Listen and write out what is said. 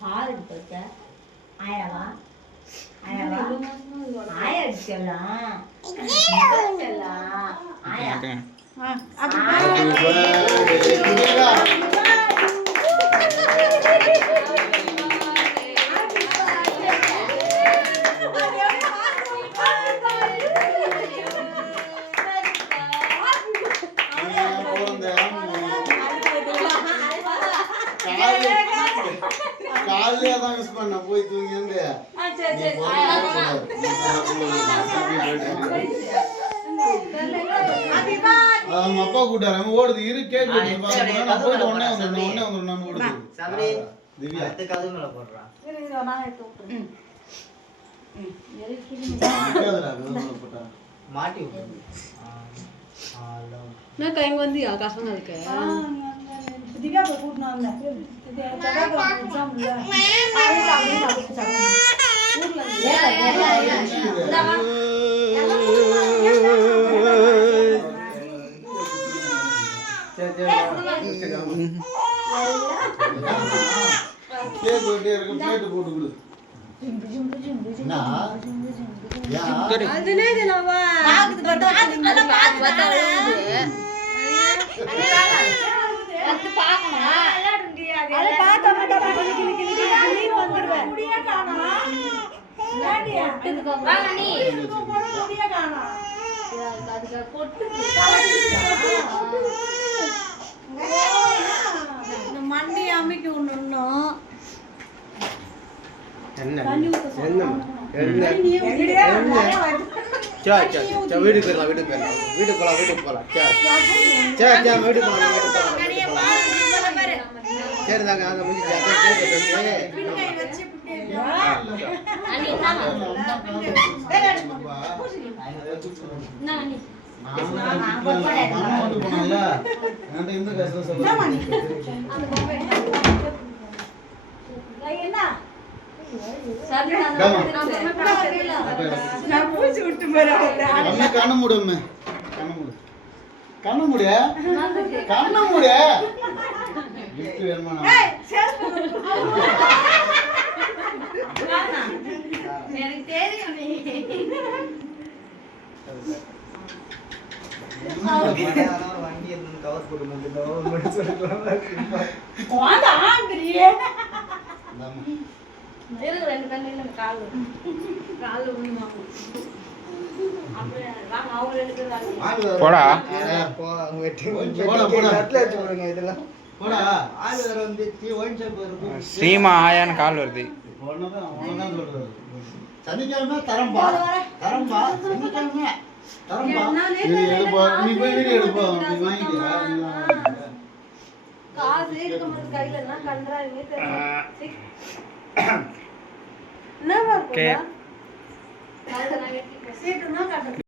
பால் எடுத்து ஆயாவா ஆயாவா ஆயா அடிச்சலாம் ஆயா காலையில தான் மிஸ் பண்ண போய் தூங்கி வந்து அவங்க அப்பா கூட்டாரு ஓடுது இரு கேக் நான் போயிட்டு உடனே வந்துடணும் ஓடுது திவ்யா மாட்டி நான் கைங்க வந்து கஷ்டம் இருக்கு திவ்யா போய் கூட்டினா வந்தேன் எக்ஸாம் இல்லை மண்டி அமைக்க ஒண்ணும் வீட்டுக்கு போலாம் சரி தாங்க அங்க கண்ண மூடு கண்ண மூடு எனக்கு தெரியும் வண்டி கவர் போட்டு ரெண்டு கண்ணு கால் போடா ஸ்ரீமா ஆயான்னு கால் வருது. சனிக்கிழமை தரம்பா சனிக்கிழமை தரம்பா நீ போய் வீடியோ எடுப்பா நீ வாங்கிட்டியா காசு எடுக்கும்போது கையில எல்லாம் கண்டறாங்க என்ன